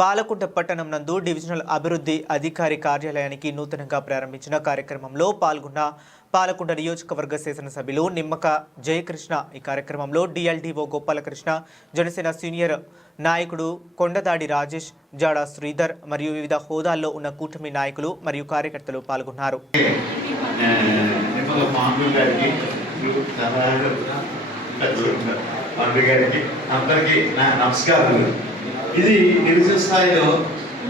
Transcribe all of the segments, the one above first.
పాలకుంట పట్టణం నందు డివిజనల్ అభివృద్ధి అధికారి కార్యాలయానికి నూతనంగా ప్రారంభించిన కార్యక్రమంలో పాల్గొన్న పాలకుంట నియోజకవర్గ శాసనసభ్యులు నిమ్మక జయకృష్ణ. ఈ కార్యక్రమంలో డిఎల్డిఓ గోపాలకృష్ణ జనసేన సీనియర్ నాయకుడు కొండదాడి రాజేష్ జాడా శ్రీధర్ మరియు వివిధ హోదాల్లో ఉన్న కూటమి నాయకులు మరియు కార్యకర్తలు పాల్గొన్నారు. అందరికీ నా నమస్కారాలు ఇది డివిజన్ స్థాయిలో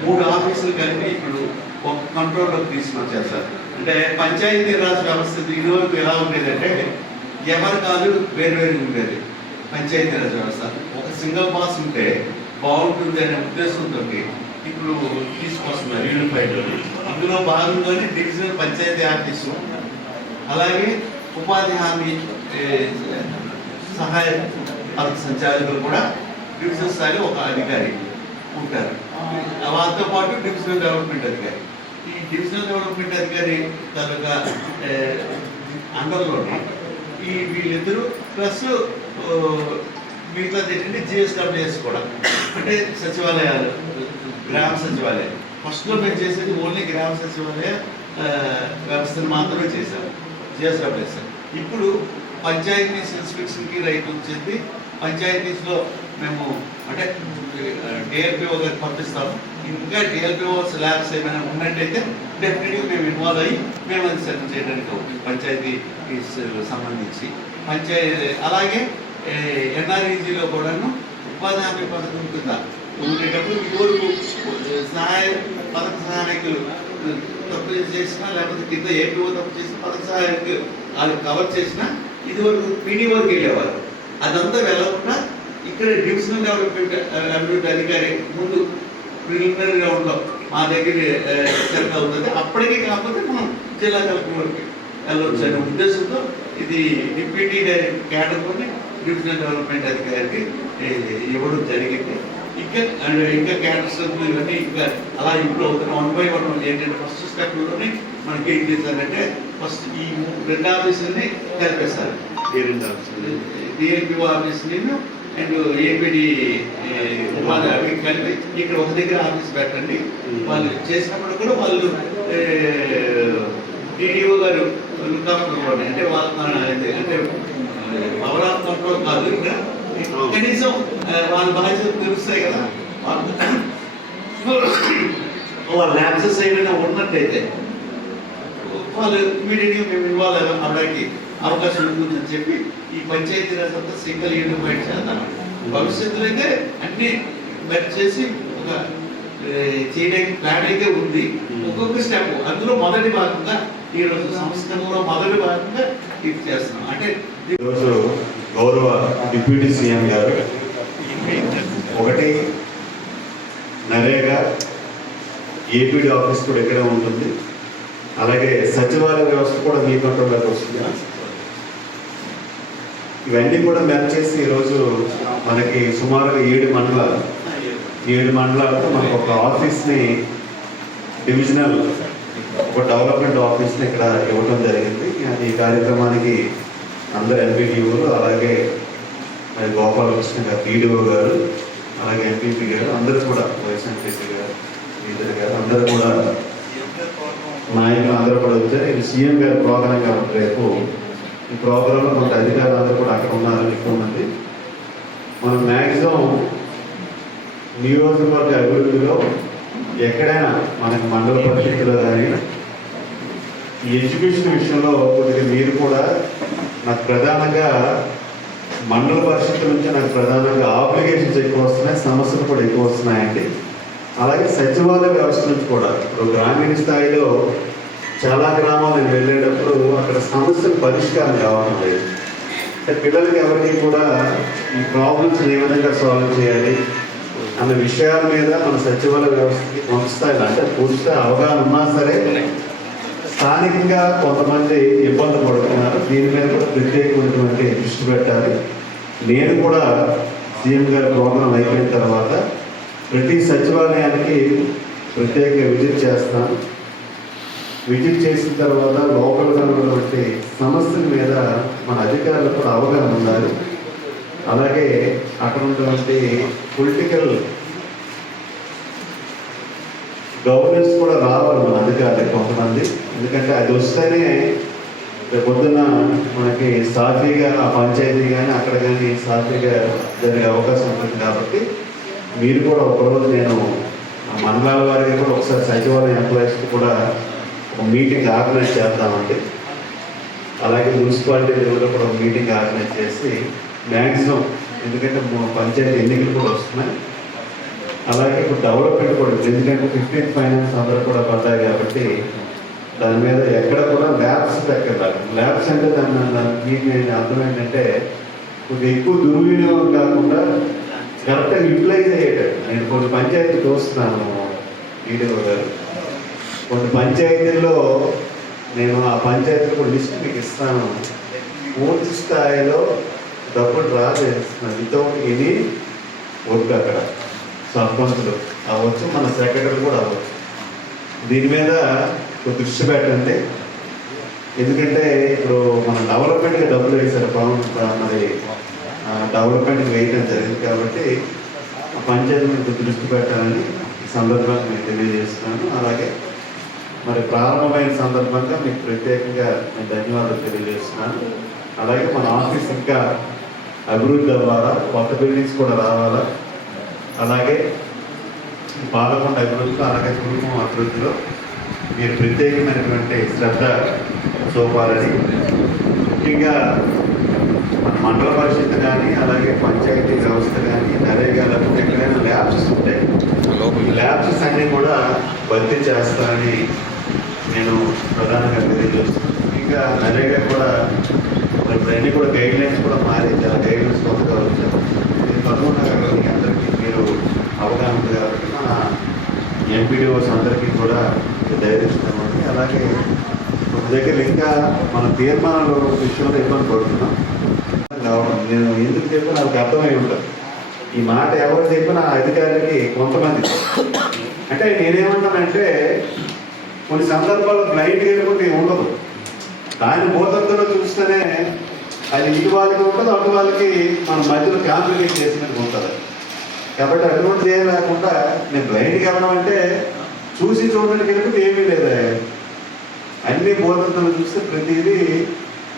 మూడు ఆఫీసులు కలిపి ఇప్పుడు ఒక కంట్రోల్లోకి తీసుకొచ్చారు సార్ అంటే పంచాయతీ రాజ్ వ్యవస్థ ఇదివరకు ఎలా ఉండేదంటే ఎవరి కాదు వేరు వేరు ఉండేది. పంచాయతీ రాజ్ వ్యవస్థ. ఒక సింగిల్ బాస్ ఉంటే బాగుంటుంది అనే ఉద్దేశంతో ఇప్పుడు తీసుకొస్తున్నారు యూనిఫైడ్ అందులో భాగంగానే డివిజనల్ పంచాయతీ ఆఫీసు అలాగే ఉపాధి హామీ సహాయ సంచాలకులు కూడా డివిజన్ స్థాయిలో ఒక అధికారి ఉంటారు. వాళ్ళతో పాటు డివిజనల్ డెవలప్మెంట్ అధికారి. ఈ డివిజనల్ డెవలప్మెంట్ అధికారి తాలూకా ఏ, అండర్లోనే ఈ వీళ్ళిద్దరూ ప్లస్ మిగతా ఏంటంటే జిఎస్డబ్ల్యూఎస్ కూడా అంటే సచివాలయాలు గ్రామ సచివాలయం. ఫస్ట్లో మేము చేసేది ఓన్లీ గ్రామ సచివాలయ వ్యవస్థను మాత్రమే చేశారు. జిఎస్డబ్ల్యూఎస్ ఇప్పుడు పంచాయతీస్ ఇన్స్పెక్షన్కి రైట్ వచ్చింది పంచాయతీస్లో మేము అంటే డిఎల్పిఓ గారికి పంపిస్తాము. ఇంకా డిఎల్పిఓ ల్యాబ్స్ ఏమైనా ఉన్నట్టయితే డెఫినెట్గా మేము ఇన్వాల్వ్ అయ్యి మేము అది సెటిల్ చేయడానికి అవుతుంది పంచాయతీ సంబంధించి. పంచాయతీ అలాగే ఎన్ఆర్ఈజీలో కూడాను ఉపాధి హామీ పథకం కింద ఉండేటప్పుడు ఊరు సహాయ పథక సహాయకులు తప్పు చేసినా లేకపోతే కింద ఏపీఓ తప్పు చేసిన పథక సహాయకులు వాళ్ళు కవర్ చేసినా ఇదివరకు పీడీ వరకు వెళ్ళేవారు. అదంతా వెళ్ళకుండా ఇక్కడ డివిజనల్ డెవలప్మెంట్ అభివృద్ధి అధికారి ముందు ప్రిలిమినరీ రౌండ్లో మా దగ్గర సెలెక్ట్ అవుతుంది అప్పటికే కాకపోతే మనం జిల్లా కలెక్టర్ వరకు అనే ఉద్దేశంతో ఇది డిప్యూటీ క్యాడర్లోనే డివిజనల్ డెవలప్మెంట్ అధికారికి ఇవ్వడం జరిగింది. ఇంకా అండ్ ఇంకా క్యాడర్స్ ఇవన్నీ ఇంకా అలా ఇంప్రూవ్ అవుతున్నాయి. వన్ బై వన్ ఏంటంటే ఫస్ట్ స్టెప్లోనే మనకి ఏం చేశారంటే ఫస్ట్ ఈ రెండు ఆఫీసుల్ని కలిపేస్తారు ఏ రెండు ఆఫీసులు? డిఎన్పిఓ ఆఫీస్ నేను అండ్ ఏపీడి అవి కలిపి ఇక్కడ ఒక దగ్గర ఆఫీస్ పెట్టండి. వాళ్ళు చేసినప్పుడు కూడా వాళ్ళు డిడిఓ గారు అంటే వాళ్ళ అంటే పవర్ ఆఫ్ కంట్రోల్ కాదు ఇక్కడ. కనీసం వాళ్ళ బాధ్యతలు తెలుస్తాయి కదా. వాళ్ళు వాళ్ళ యాక్సెస్ ఏమైనా ఉన్నట్టయితే వాళ్ళు ఇమీడియట్గా మేము ఇన్వాల్వ్ అవ్వడానికి అవకాశం ఉంటుందని చెప్పి ఈ పంచాయతీ రాజ్ అంతా సింగిల్ యూనిఫైడ్ చేద్దాం. భవిష్యత్తులో అయితే అన్ని మెర్జ్ చేసి ఒక చేయడానికి ప్లాన్ అయితే ఉంది. ఒక్కొక్క స్టెప్. అందులో మొదటి భాగంగా ఈ రోజు సంస్కరణలో మొదటి భాగంగా ఇది చేస్తున్నాం. అంటే ఈరోజు గౌరవ డిప్యూటీ సీఎం గారు ఒకటి నరేగా ఏపీడీ ఆఫీస్ కూడా ఇక్కడే ఉంటుంది. అలాగే సచివాలయ వ్యవస్థ కూడా మీ కంట్రోల్లోకి వస్తుంది ఇవన్నీ కూడా మ్యాప్ చేసి ఈరోజు మనకి సుమారుగా ఏడు మండలాలు. ఏడు మండలాలతో మనకు ఒక ఆఫీస్ని డివిజనల్ ఒక డెవలప్మెంట్ ఆఫీస్ని ఇక్కడ ఇవ్వడం జరిగింది. ఈ కార్యక్రమానికి అందరు ఎంపీటీఓలు అలాగే మరి గోపాలకృష్ణ గారు డీడీఓ గారు అలాగే ఎంపీపీ గారు అందరూ కూడా వైస్ గారు లీడర్ గారు అందరూ కూడా నాయకులు అందరూ కూడా వచ్చారు. ఇది సీఎం గారి ప్రోగ్రాం కాబట్టి రేపు ఈ ప్రోగ్రాంలో కొంత అధికారులు అందరూ కూడా అక్కడ ఉన్నారు ఎక్కువ మంది. మనం మ్యాక్సిమం నియోజకవర్గ అభివృద్ధిలో ఎక్కడైనా మనకి మండల పరిషత్తులో కానీ ఈ ఎడ్యుకేషన్ విషయంలో కొద్దిగా మీరు కూడా నాకు ప్రధానంగా మండల పరిస్థితుల నుంచి నాకు ప్రధానంగా ఆబ్లిగేషన్స్ ఎక్కువ వస్తున్నాయి సమస్యలు కూడా ఎక్కువ వస్తున్నాయండి. అలాగే సచివాలయ వ్యవస్థ నుంచి కూడా ఇప్పుడు గ్రామీణ స్థాయిలో చాలా గ్రామాలు నేను అక్కడ సమస్యలు పరిష్కారం కావడం లేదు. పిల్లలకి ఎవరికి కూడా ఈ ప్రాబ్లమ్స్ ఏ విధంగా సాల్వ్ చేయాలి అన్న విషయాల మీద మన సచివాలయ వ్యవస్థకి కొంత అంటే పూర్తి అవగాహన ఉన్నా సరే స్థానికంగా కొంతమంది ఇబ్బంది పడుతున్నారు. దీని మీద కూడా ప్రత్యేకమైనటువంటి దృష్టి పెట్టాలి. నేను కూడా సీఎం గారి ప్రోగ్రాం అయిపోయిన తర్వాత ప్రతి సచివాలయానికి ప్రత్యేక విజిట్ చేస్తాను. విజిట్ చేసిన తర్వాత లోకల్గా ఉన్నటువంటి సమస్యల మీద మన అధికారులకు కూడా అవగాహన ఉండాలి. అలాగే అక్కడ ఉన్నటువంటి పొలిటికల్ గవర్నెన్స్ కూడా రావాలి మన అధికారులకు కొంతమంది. ఎందుకంటే అది వస్తేనే రేపు పొద్దున్న మనకి సాఫీగా ఆ పంచాయతీ కానీ అక్కడ కానీ సాఫీగా జరిగే అవకాశం ఉంటుంది కాబట్టి మీరు కూడా ఒకరోజు నేను మండలాల వారికి కూడా ఒకసారి సచివాలయం ఎంప్లాయీస్కి కూడా మీటింగ్ ఆర్గనైజ్ చేద్దామండి అలాగే మున్సిపాలిటీ లెవెల్లో కూడా ఒక మీటింగ్ ఆర్గనైజ్ చేసి మ్యాక్సిమం ఎందుకంటే పంచాయతీ ఎన్నికలు కూడా వస్తున్నాయి. అలాగే ఇప్పుడు డెవలప్మెంట్ కూడా ఎందుకంటే ఫిఫ్టీన్త్ ఫైనాన్స్ అందరూ కూడా పడ్డాయి కాబట్టి దాని మీద ఎక్కడ కూడా ల్యాబ్స్ పెట్టాలి ల్యాబ్స్ అంటే దాని మీకు అర్థం ఏంటంటే కొద్దిగా ఎక్కువ దుర్వినియోగం కాకుండా కరెక్ట్గా యూటిలైజ్ అయ్యేటట్టు. నేను కొన్ని పంచాయతీ చూస్తున్నాను ఈడీఓ గారు కొన్ని పంచాయతీల్లో నేను ఆ పంచాయతీలకు లిస్ట్ మీకు ఇస్తాను. పూర్తి స్థాయిలో డబ్బులు డ్రా చేస్తున్నాను వితౌట్ ఎనీ వర్క్ అక్కడ. సర్పంచులు అవ్వచ్చు మన సెక్రటరీ కూడా అవ్వచ్చు. దీని మీద ఒక దృష్టి పెట్టండి. ఎందుకంటే ఇప్పుడు మన డెవలప్మెంట్కి డబ్బులు వేశారు బాగుంటుందా మరి. డెవలప్మెంట్కి వేయడం జరిగింది కాబట్టి ఆ పంచాయతీ మీద దృష్టి పెట్టాలని ఈ సందర్భంగా నేను తెలియజేస్తున్నాను. అలాగే మరి ప్రారంభమైన సందర్భంగా మీకు ప్రత్యేకంగా నేను ధన్యవాదాలు తెలియజేస్తున్నాను. అలాగే మన ఆఫీస్ ఇంకా అభివృద్ధి అవ్వాలా కొత్త బిల్డింగ్స్ కూడా రావాలా? అలాగే పాలకొండ అభివృద్ధిలో అలాగే కుటుంబం అభివృద్ధిలో మీరు ప్రత్యేకమైనటువంటి శ్రద్ధ చూపాలని. ముఖ్యంగా మన మండల పరిషత్ కానీ అలాగే పంచాయతీ వ్యవస్థ కానీ నరేగాలో ఎక్కడైనా ల్యాబ్స్ ఉంటాయి ల్యాబ్స్ అన్నీ కూడా భర్తీ చేస్తారని నేను ప్రధానంగా తెలియజేస్తున్నాను. ఇంకా నరేగా కూడా ఇప్పుడు కూడా గైడ్ లైన్స్ కూడా మారే చాలా గైడ్ లైన్స్ కొత్తగా వచ్చారు నేను తప్పకుండా అందరికీ మీరు అవగాహన ఉంది కాబట్టి మన ఎంపీడీఓస్ అందరికీ కూడా ధైర్యస్తామండి అలాగే మన దగ్గర ఇంకా మన తీర్మానాల విషయంలో ఇబ్బంది పడుతున్నాం. కావడం నేను ఎందుకు చెప్పినా నాకు అర్థమై ఉంటుంది ఈ మాట ఎవరు చెప్పినా అధికారికి కొంతమంది. అంటే నేనేమంటానంటే కొన్ని సందర్భాల్లో బ్లైండ్ వెళ్ళకుంటే ఉండదు. దాని బోధంతో చూస్తేనే అది ఇటు వాళ్ళకి ఉంటుంది అటు వాళ్ళకి మన మధ్యలో కాంప్లికేట్ చేసినట్టు ఉంటుంది. కాబట్టి అటువంటిది ఏం లేకుండా నేను బ్లైండ్కి వెళ్ళడం అంటే చూసి చూడడానికి వెళ్ళిపోతే ఏమీ లేదు అన్ని భూతత్వంలో చూస్తే ప్రతిదీ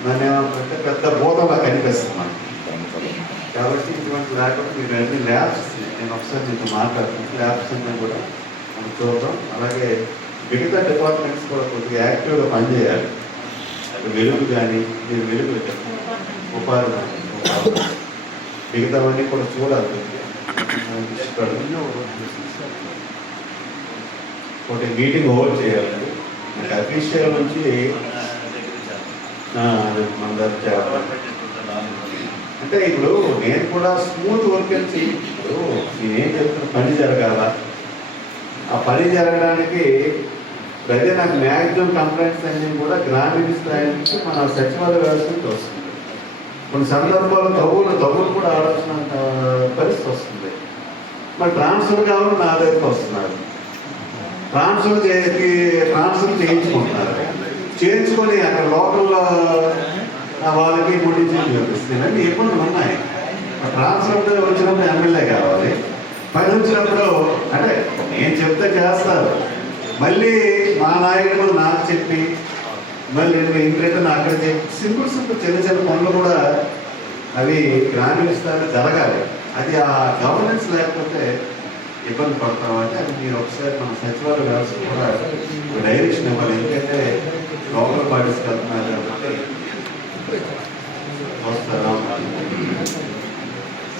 నన్ను ఏమంటే పెద్ద భూతంలా కనిపిస్తుంది మనకి. కాబట్టి ఇటువంటి లేకుండా మీరు అన్ని ల్యాబ్స్ నేను ఒకసారి మీతో మాట్లాడుతున్నాను ల్యాబ్స్ అన్నీ కూడా మనం చూద్దాం. అలాగే మిగతా డిపార్ట్మెంట్స్ కూడా కొద్దిగా యాక్టివ్గా పనిచేయాలి. అది వెలుగు కానీ మీరు వెలుగు ఉపాధి కానీ మిగతావన్నీ కూడా చూడాలి. ఒకటి మీటింగ్ హోల్డ్ చేయాలండి. అంటే అఫీషియల్ నుంచి మన దగ్గర అంటే ఇప్పుడు నేను కూడా స్మూత్ వర్క్ అని ఇప్పుడు నేనేం చెప్తున్నా పని జరగాల. ఆ పని జరగడానికి అయితే నాకు మ్యాక్సిమం కంప్లైంట్స్ అన్ని కూడా గ్రామీణ స్థాయి నుంచి మన సచివాలయ వ్యవస్థ నుంచి వస్తుంది. కొన్ని సందర్భాల్లో తగులు తగులు కూడా ఆడాల్సిన పరిస్థితి వస్తుంది. మరి ట్రాన్స్ఫర్ కావాలి నా దగ్గరికి వస్తున్నారు. ట్రాన్స్ఫర్ చేసి ట్రాన్స్ఫర్ చేయించుకుంటున్నారు. చేయించుకొని అక్కడ లోకల్లో వాళ్ళకి ముడించి చూపిస్తుంది ఇవన్నీ ఇబ్బందులు ఉన్నాయి. ఆ ట్రాన్స్ఫర్ వచ్చినప్పుడు ఎమ్మెల్యే కావాలి. పని వచ్చినప్పుడు అంటే నేను చెప్తే చేస్తారు. మళ్ళీ మా నాయకుడు నాకు చెప్పి మళ్ళీ నేను ఇంటి అక్కడ చెప్పి సింపుల్ సింపుల్ చిన్న చిన్న పనులు కూడా అవి గ్రామీణ స్థాయిలో జరగాలి. అది ఆ గవర్నెన్స్ లేకపోతే ఇబ్బంది పడతామంటే అది మీరు ఒకసారి మన సచివాలయ వ్యవస్థ కూడా డైరెక్షన్ ఇవ్వాలి. ఎందుకంటే లోకల్ బాడీస్కి వెళ్తున్నారు కాబట్టి వస్తారా?